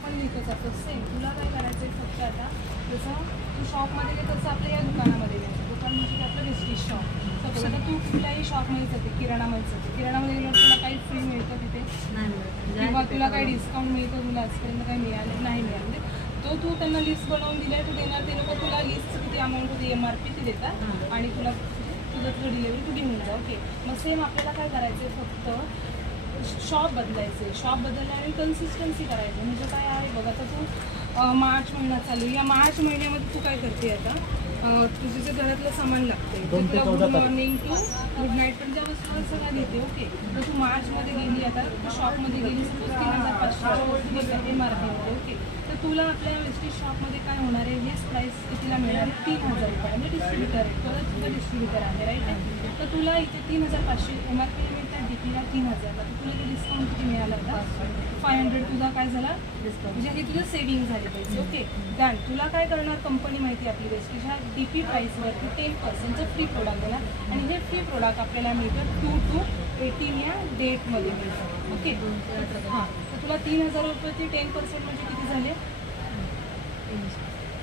आपण लिहितच असतो सेम. तुला काय करायचं आहे फक्त आता जसं तू शॉपमध्ये गेलं तसं आपल्या या दुकानामध्ये घ्यायचं. दुकान म्हणजे आपलं वेस्टेज शॉप. सपोज आता तू कुठल्याही शॉपमध्ये जाते, किराणामध्ये जाते, किराणामध्ये गेल्यावर तुला काही फ्री मिळतं तिथे किंवा तुला काही डिस्काउंट मिळतं, तुला आजपर्यंत काही मिळालं नाही मिळालं. म्हणजे तो तू त्यांना लिस्ट बनवून दिली तू देणार, ते लोक तुला लिस्टचं किती अमाऊंट होती MRP ती देतात आणि तुला तुझं डिलेवरी तू घेऊन जा. ओके. मग सेम आपल्याला काय करायचं आहे फक्त शॉप बदलायचे. शॉप बदलणे आणि कन्सिस्टन्सी करायचं. म्हणजे काय आहे बघ, आता तू मार्च महिना चालू, या मार्च महिन्यामध्ये तू काय करते आता तुझं जे घरातलं सामान लागते तुला good morning to good night पण ज्या वस्तू सगळं देते. ओके. तर तू मार्चमध्ये गेली, आता तू शॉपमध्ये गेली सपोज 3500 MRPमध्ये. ओके. तर तुला आपल्या वेस्टेज शॉपमध्ये काय होणार आहे, हेच प्राईस कितीला मिळणार आहे 3000 रुपये. म्हणजे डिस्ट्रीब्युटर आहे, तुला तुझा डिस्ट्रीब्युटर आहे राईट आहे. तर तुला इथे 3500 MRPला मिळतात, DPला 3000. तर तुला ते डिस्काउंट किती मिळाला होता 500 तुझा काय झाला डिस्काउंट. म्हणजे हे तुझं सेविंग झाले पाहिजे. ओके. दॅन तुला काय करणार कंपनी माहिती आपली वेस्टेज ह्या DP प्राईसवरती 10%चं फ्री प्रोडक्ट देणार आणि हे फ्री प्रोडक्ट आपल्याला मिळतं 2 to 18 या डेटमध्ये मिळतं. ओके. हां. तर तुला 3000 रुपये 10% म्हणजे किती झाले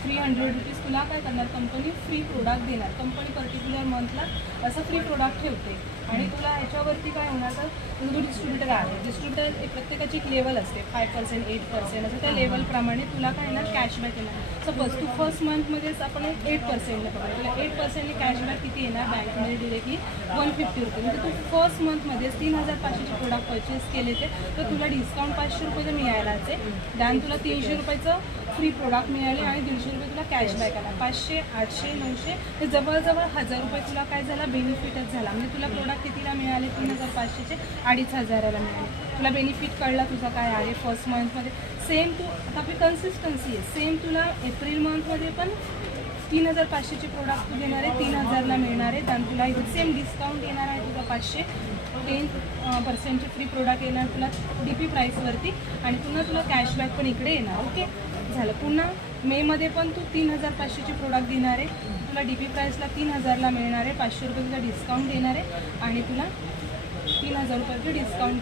300 रुपीज. तुला काय करणार कंपनी फ्री प्रोडक्ट देणार. कंपनी पर्टिक्युलर मंथला असं फ्री प्रोडक्ट ठेवते आणि तुला ह्याच्यावरती काय होणार तर तुझं डिस्ट्रीब्युटर आहे. डिस्ट्रीब्युटर प्रत्येकाची एक लेवल असते 5% 8% असं त्या लेवलप्रमाणे तुला काय येणार कॅशबॅक येणार. सपोज तू फर्स्ट मंथमध्येच आपण 8%ला पकडू, तुला 8%नी कॅशबॅक किती येणार बँकमध्ये डिरेक्टली 150 रुपये. म्हणजे तू फर्स्ट मंथमध्येच 3500चे प्रोडक्ट परचेस केले तर तुला डिस्काउंट 500 रुपये मिळायलाच आहे. दॅन तुला 300 रुपयाचं फ्री प्रोडक्ट मिळाले आणि 150 रुपये तुला कॅशबॅक आला. 500 800 900 हे जवळजवळ 1000 रुपये तुला काय झाला बेनिफिटच झाला. म्हणजे तुला प्रोडक्ट कितीला मिळाले 3500चे 2500ला मिळाले. तुला बेनिफिट कळला तुझा काय आहे फर्स्ट मंथमध्ये. सेम तू आता आपली कन्सिस्टन्सी आहे. सेम तुला एप्रिल मंथमध्ये पण 3500चे प्रोडक्ट तू घेणार आहे 3000ला मिळणार आहे. त्यानंतर तुला सेम डिस्काउंट येणार आहे तुझा 10% फ्री प्रोडक्ट येणार तुला DP प्राईसवरती आणि पुन्हा तुला कॅशबॅक पण इकडे येणार. ओके झालं. पुन्हा मेमध्ये पण तू 3500चे प्रोडक्ट देणार आहे. तुला DP प्राईसला 3000ला मिळणार आहे. 500 रुपये तुला डिस्काउंट देणार आहे आणि तुला 3000 रुपयाचे डिस्काउंट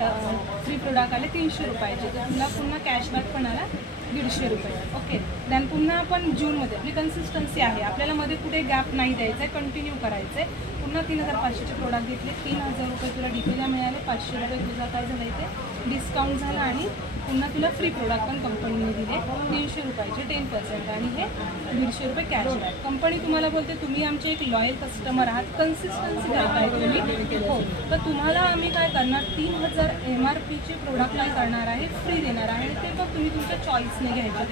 फ्री प्रोडक्ट आले 300 रुपयाचे. तर तुला पुन्हा कॅशबॅक पण आला 150 रुपये. ओके. दॅन पुन्हा आपण जूनमध्ये आपली कन्सिस्टन्सी आहे, आपल्याला मध्ये कुठे गॅप नाही द्यायचं आहे, कंटिन्यू करायचं आहे. पुन्हा 3500चे प्रोडक्ट घेतले 3000 रुपये तुला DPला मिळाले. 500 रुपये तुझा काय झाला इथे डिस्काउंट झाला आणि पुन्हा तुला फ्री प्रोडक्ट पण कंपनीने दिले 300 रुपयाचे 10% आणि हे 150 रुपये कॅशबॅक. कंपनी तुम्हाला बोलते तुम्ही आमचे एक लॉयल कस्टमर आहात, कन्सिस्टन्सी करताय तुम्ही. हो. तर तुम्हाला आम्ही काय करणार 3000 MRPचे प्रोडक्ट काय करणार आहे फ्री देणार आहे आणि ते बघ तुम्ही तुमच्या चॉईसने घ्यायचे.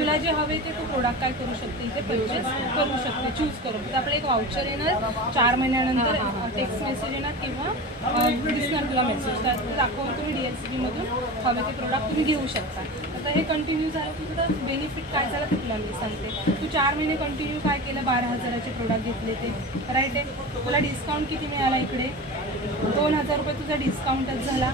तुला जे हवे ते तू प्रोडक्ट काय करू शकते इथे परचेस करू शकते चूज करू. तर आपलं एक वाउचर येणार 4 महिन्यानंतर टेक्स्ट मेसेज येणार किंवा दिसणार तुला मेसेज. तर दाखवून तुम्ही DLCBमधून हवे ते प्रोडक्ट तुम्ही घेऊ शकता. आता हे कंटिन्यू झालं तुझं तर बेनिफिट काय झालं ते तुला मी सांगते. तू 4 महिने कंटिन्यू काय केलं 12000चे प्रोडक्ट घेतले ते राईट आहे. तुला डिस्काउंट किती मिळाला इकडे 2000 रुपये तुझा डिस्काउंटच झाला.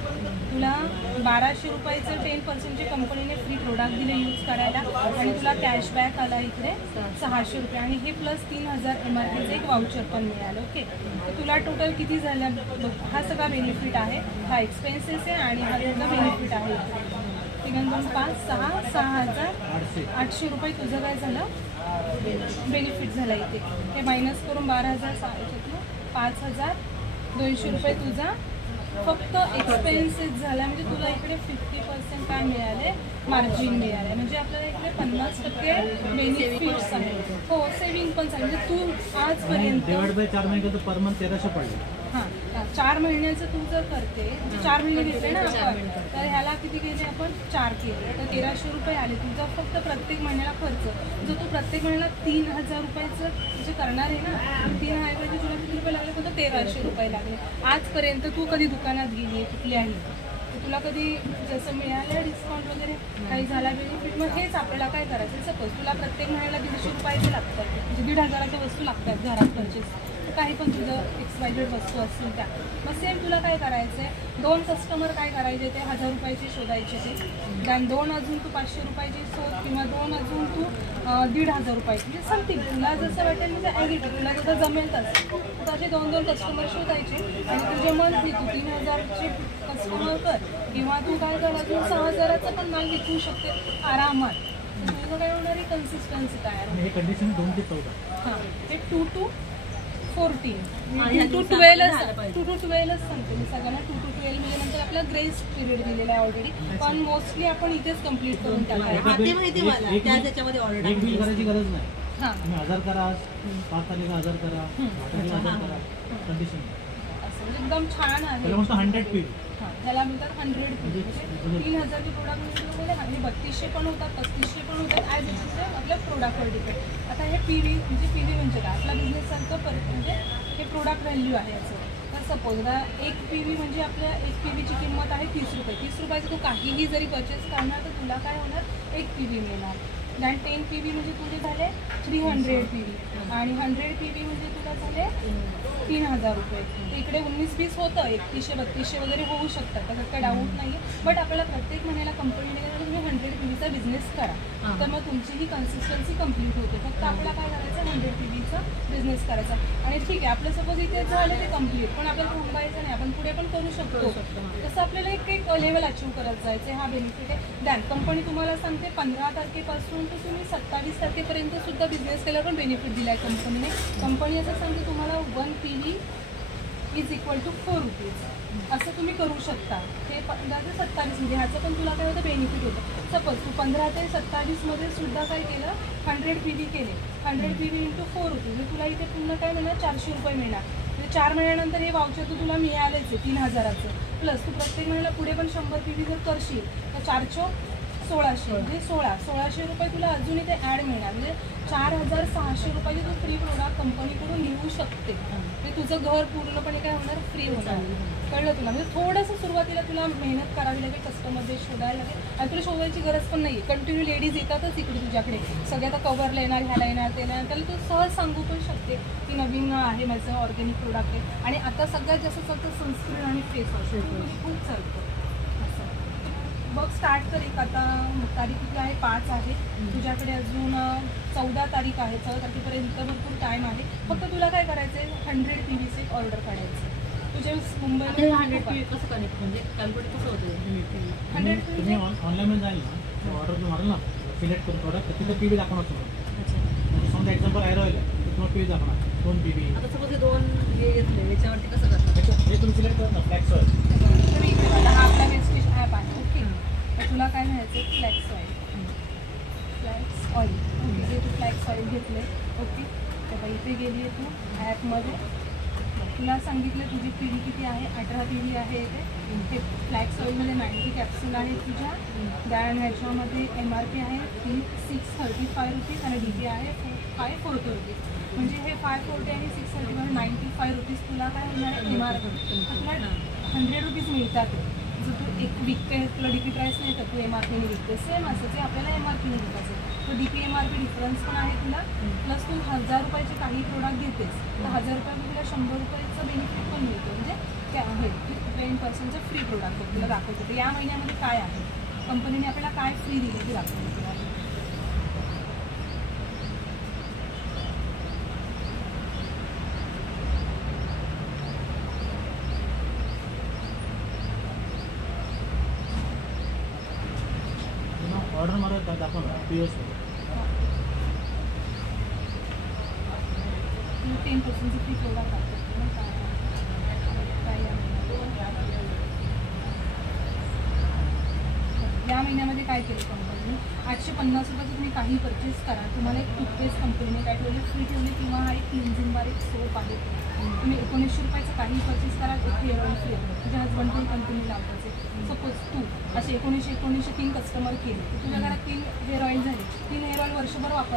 तुला 1200 रुपयाचं 10%चे कंपनीने फ्री प्रोडक्ट दिले यूज करायला आणि तुला कॅशबॅक आला इकडे 600 रुपये आणि हे प्लस 3000 MRPचं एक वाउचर पण मिळालं. ओके. तर तुला टोटल किती झालं हा सगळा बेनिफिट आहे. हा एक्सपेन्सेस आहे आणि हा तुझा बेनिफिट आहे. 3 2 5 6 6800 रुपये तुझं काय झालं बेनिफिट झाला इथे. हे मायनस करून 12000 5200 रुपये तुझा फक्त एक्सपेन्सेस झाला. म्हणजे तुला इकडे 50% काय मिळाले मार्जिन मिळाले. म्हणजे आपल्याला इकडे 50% बेनिफिट्स आहेत. हो सेविंग पण झाली. म्हणजे तू आजपर्यंत 4 महिन्याचं पर मंथ 1300 पडले. हां 4 महिन्याचं तू जर करते म्हणजे 4 महिने घेतले ना आपण तर ह्याला किती केले आपण 4 केले तर 1300 रुपये आले. तुझा फक्त प्रत्येक महिन्याला खर्च जर तू प्रत्येक महिन्याला 3000 रुपयाचं जे करणार आहे ना 3000 तुला किती रुपये लागले फक्त 1300 रुपये लागले. आजपर्यंत तू कधी दुकानात गेली आहे कुठल्याही तुला कधी जसं मिळालं डिस्काउंट वगैरे काही झाला बेनिफिट. मग हेच आपल्याला काय करायचं सपोज तुला प्रत्येक महिन्याला 150 रुपयाचे लागतात म्हणजे 1500च्या वस्तू लागतात घरात परचेस काही पण तुझं XYZ वस्तू असतील त्या. मग सेम तुला काय करायचं आहे, 2 कस्टमर काय करायचे ते 1000 रुपयाचे शोधायचे ते, देन 2 अजून तू 500 रुपयाची शोध, किंवा 2 अजून तू 1500 रुपयाची, म्हणजे समथिंग तुला जसं वाटेल म्हणजे ॲग्री तुला जसं जमेल तसं तर असे 2-2 कस्टमर शोधायचे आणि तुझे मंथली तू 3000चे कस्टमर कर, किंवा तू काय कर अजून 6000चा पण माल विकू शकते आरामात. तुझं काय होणार आहे, कन्सिस्टन्सी तयार होईल. हे कंडिशन 2 ते 14. हां, ते 2 to 14, 2 to 12च 2 to 12च सांगते मी सगळ्यांना. 2 to 12 म्हणजे नंतर आपला ग्रेस पिरियड दिलेला आहे ऑलरेडी, पण मोस्टली आपण इथेच कम्प्लीट करून टाकायचं. ते माहिती मला त्याच्यामध्ये ऑर्डर एक बिल करायची गरज नाही. हां, तुम्ही 1000 करा, 5 तारखेला 1000 करा, 8 तारखेला 1000 करा, कंडिशन असं म्हणजे एकदम छान आहे. त्याला म्हणतो 100 पी. हां, त्याला म्हणतात 100 म्हणजे 3000चे प्रोडक्ट म्हणजे आणि 3200 पण होतात, 3500 पण होतात, ॲज इट इज आपल्या प्रोडक्टवर डिपेंड. आता हे PV म्हणजे काय आपला बिझनेससारखं म्हणजे हे प्रोडक्ट व्हॅल्यू आहे याचं. तर सपोज आता एक PV म्हणजे आपल्या एक PVची किंमत आहे 30 रुपये. 30 रुपयाचं तू काहीही जरी परचेस करणार तर तुला काय होणार, एक PV मिळणार. दॅन 10 PV म्हणजे तुझे झाले 300 PV, आणि 100 PV म्हणजे तुला झाले 3000 रुपये. इकडे 19-20 होतं, 3100-3200 वगैरे होऊ शकतात, त्याच्यात काही डाऊट नाही आहे. बट आपल्याला प्रत्येक महिन्याला कंपनीने तुम्ही 100 PVचा बिझनेस करा, तर मग तुमची ही कन्सिस्टन्सी कंप्लीट होते. फक्त आपल्याला काय करायचं, 100 PVचा बिझनेस करायचा. आणि ठीक आहे, आपलं सपोज इथे झालं ते कंप्लीट, पण आपल्याला थांबायचं नाही, आपण पुढे पण करू शकतो. तसं आपल्याला एक लेवल अचीव करत जायचं, हा बेनिफिट आहे. दॅन कंपनी तुम्हाला सांगते 15 तारखेपासून तर तुम्ही 27 तारखेपर्यंत सुद्धा बिझनेस केल्यावर पण बेनिफिट दिला आहे कंपनीने. कंपनी असं सांगते तुम्हाला 1 PV is equal to 4 rupees, असं तुम्ही करू शकता. हे 15 ते 27 म्हणजे ह्याचं पण तुला काय होतं, बेनिफिट होतं. सपोज तू 15 ते 27मध्ये सुद्धा काय केलं, 100 PV केले, 100 PV इंटू 4 रुपीज, म्हणजे तुला इथे पुन्हा काय मिळणार, 400 रुपये मिळणार. म्हणजे 4 महिन्यानंतर हे वाउचर तर तुला मिळालेच आहे 3000चं. प्लस तू प्रत्येक महिन्याला पुढे पण 100 PV जर करशील तर 416 म्हणजे 1600 रुपये तुला अजून इथे ॲड मिळणार. म्हणजे 4600 रुपयाचे तू फ्री प्रोडक्ट कंपनीकडून घेऊ शकते. म्हणजे तुझं घर पूर्णपणे काय होणार, फ्री होणार. कळलं तुला. म्हणजे थोडंसं सुरुवातीला तुला मेहनत करावी लागेल, कस्टमर शोधायला लागेल, आणि तुला शोधायची गरज पण नाही आहे. कंटिन्यू लेडीज येतातच इकडे तुझ्याकडे, सगळ्या आता कवरला येणार, ह्याला येणार, त्याला येणार. त्याला तू सहज सांगू पण शकते की नवीन आहे माझं ऑर्गॅनिक प्रोडक्ट आहे. आणि आता सगळ्यात जास्त चालतं सनस्क्रीन आणि फेस वॉश, खूप चालतं. बघ स्टार्ट कर. एक आता तारीख किती आहे, 5 आहे. तुझ्याकडे अजून 14 तारीख आहे. 14 तारखेपर्यंत भरपूर टाईम आहे. फक्त तुला काय करायचं आहे, 100 PVचं एक ऑर्डर काढायचं. तुझे मुंबईमध्ये 100 PV कसं कनेक्ट म्हणजे कॅल्क्युलेट कसं होतं. 100 तुम्ही ऑनलाईन जाईल ना, ऑर्डर मारेल ना, सिलेक्ट करून प्रोडक्ट तिथे PV दाखवणार तुम्हाला. म्हणजे समजा एक्झाम्पल एअर ऑइल आहे, तर तुम्हाला PV दाखवणार 2 PV. आता सपोज 2 हे घेतले, याच्यावरती कसं करतात, हे तुम्ही सिलेक्ट करत ना, फ्लॅक्स ऑइल. हा आपला वेस्टेज ॲप आहे. ओके, तर तुला काय म्हणायचं, flax oil. Flax oil okay, हे तू फ्लॅक्स ऑइल घेतले. ओके, तर इथे गेली आहे तू ॲपमध्ये, तुला सांगितलं तुझी PV किती आहे, 18 PV आहे इथे. हे फ्लॅक्स ऑइलमध्ये 90 कॅप्सूल आहे तुझ्या. दॅन ह्याच्यामध्ये MRP आहे 635 रुपीज, आणि DP आहे 540 रुपीज. म्हणजे हे 540 आणि 635 95 रुपीज तुला काय होणार आहे, MRP. तुला 100 रुपीज मिळतात. जर तू एक विकते, तुला DP प्राईस नाही तर तू MRPने विकते, सेम असं ते आपल्याला MRPने विकायचं. तो DP MRP डिफरन्स पण आहे तुला. प्लस तू 1000 रुपयाचे काही प्रोडक्ट घेतेस तर 1000 रुपयामध्ये तुला 100 रुपयाचं बेनिफिट पण मिळतो. म्हणजे काय आहे, 10% फ्री प्रोडक्ट तुला दाखवते. तर या महिन्यामध्ये काय आहे, कंपनीने आपल्याला काय फ्री दिली ते दाखवते तुला. ऑर्डर मारा दाखवणार POS. 10% फ्री प्रोडक्ट आहे. या महिन्यामध्ये काय केलं कंपनीने, 850 रुपयाचं तुम्ही काही परचेस करा, तुम्हाला एक टूथपेस्ट कंपनीने काय ठेवली, फ्री ठेवली, किंवा हा एक क्लिन्झिंग बार एक सोप आहे. तुम्ही 1900 रुपयाचं काही परचेस करा, एक हेअर ऑइल फ्री आहे. तुझ्या हजबंड पण कंपनी लावताच आहे. सपोज तू असे 1900 3 कस्टमर केले, तुझ्या घरात 3 हेअर ऑइल झाले. 3 हेअर ऑइल वर्षभर वापर.